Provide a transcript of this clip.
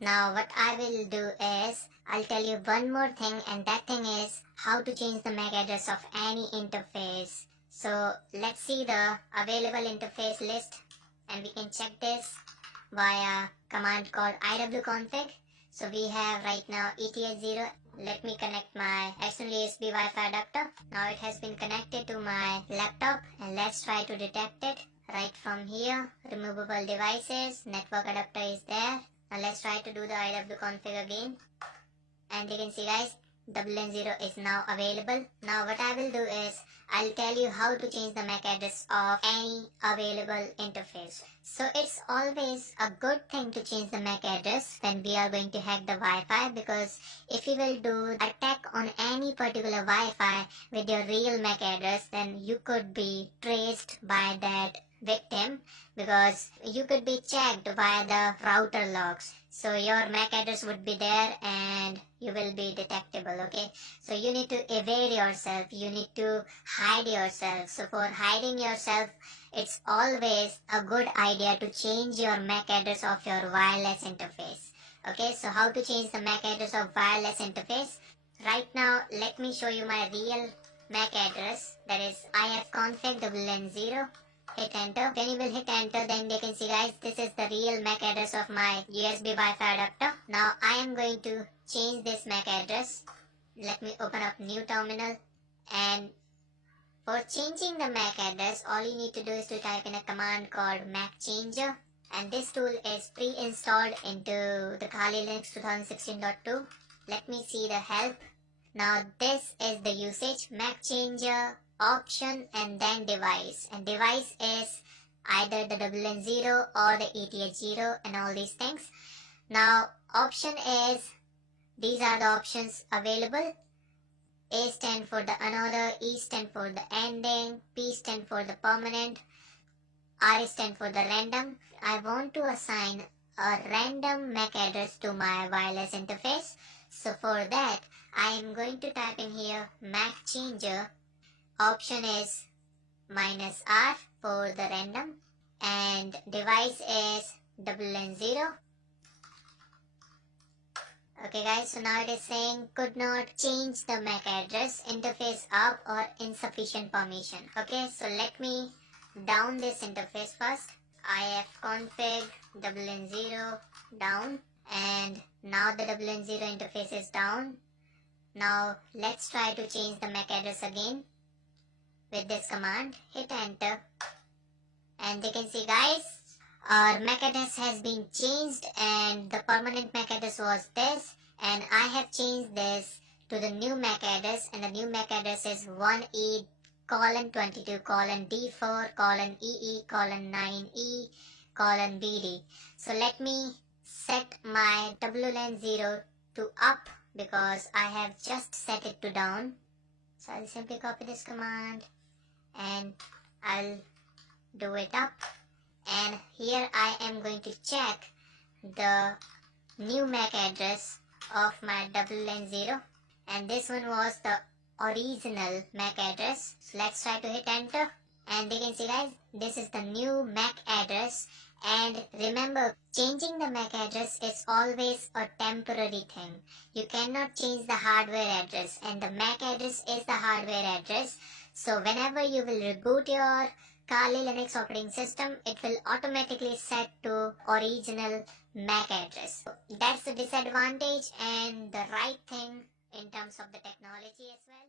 Now what I will do is, I'll tell you one more thing, and that thing is how to change the MAC address of any interface. So let's see the available interface list, and we can check this via command called iwconfig. So we have right now ETH0. Let me connect my external USB Wi-Fi adapter. Now it has been connected to my laptop, and let's try to detect it. Right from here, removable devices, network adapter is there. Now let's try to do the iwconfig again. And you can see guys, N0 is now available. Now what I will do is, I'll tell you how to change the MAC address of any available interface. So it's always a good thing to change the MAC address when we are going to hack the Wi-Fi, because if you will do attack on any particular Wi-Fi with your real MAC address, then you could be traced by that victim, because you could be checked via the router logs. So your MAC address would be there and you will be detectable. Okay, so you need to evade yourself, you need to hide yourself. So for hiding yourself, it's always a good idea to change your MAC address of your wireless interface. Okay, so how to change the MAC address of wireless interface? Right now let me show you my real MAC address, that is ifconfig N0. Hit enter. When you will hit enter, then they can see guys, this is the real MAC address of my USB Wi-Fi adapter. Now I am going to change this MAC address. Let me open up new terminal, and for changing the MAC address, all you need to do is to type in a command called MAC changer, and this tool is pre-installed into the Kali Linux 2016.2. Let me see the help. Now this is the usage: MAC changer, option, and then device. And device is either the N0 or the ETH0 and all these things. Now option is, these are the options available. A stand for the another, E stand for the ending, P stand for the permanent, R stand for the random. I want to assign a random MAC address to my wireless interface. So for that, I am going to type in here MAC changer. Option is -R for the random, and device is N0. Okay guys, so now it is saying could not change the MAC address, interface up or insufficient permission. Okay, so let me down this interface first. ifconfig N0 down, and now the N0 interface is down. Now let's try to change the MAC address again with this command. Hit enter, and you can see guys, our MAC address has been changed, and the permanent MAC address was this, and I have changed this to the new MAC address, and the new MAC address is 1E:22:D4:EE:9E:9B:D. So let me set my N0 to up, because I have just set it to down. So I'll simply copy this command and I'll do it up, and here I am going to check the new MAC address of my N0, and this one was the original MAC address. So let's try to hit enter, and you can see guys, this is the new MAC address. And remember, changing the MAC address is always a temporary thing. You cannot change the hardware address, and the MAC address is the hardware address. So whenever you will reboot your Kali Linux operating system, it will automatically set to original MAC address. So that's the disadvantage and the right thing in terms of the technology as well.